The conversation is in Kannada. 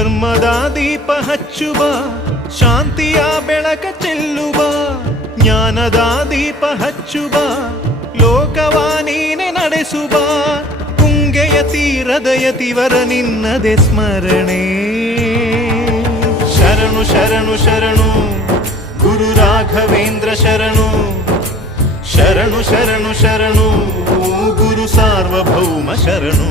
ಧರ್ಮದ ದೀಪ ಹಚ್ಚುವ, ಶಾಂತಿಯ ಬೆಳಕ ಚೆಲ್ಲುವ, ಜ್ಞಾನದ ದೀಪ ಹಚ್ಚುವ ಲೋಕವ ನೀನೆ ನಡೆಸುವ, ಕುಂಗೆಯ ತೀರದಯ ತಿವರ ನಿನ್ನದೆ ಸ್ಮರಣೆ. ಶರಣು ಶರಣು ಶರಣು, ಗುರು ರಾಘವೇಂದ್ರ ಶರಣು ಶರಣು ಶರಣು ಶರಣು ಗುರು ಸಾರ್ವಭೌಮ ಶರಣು.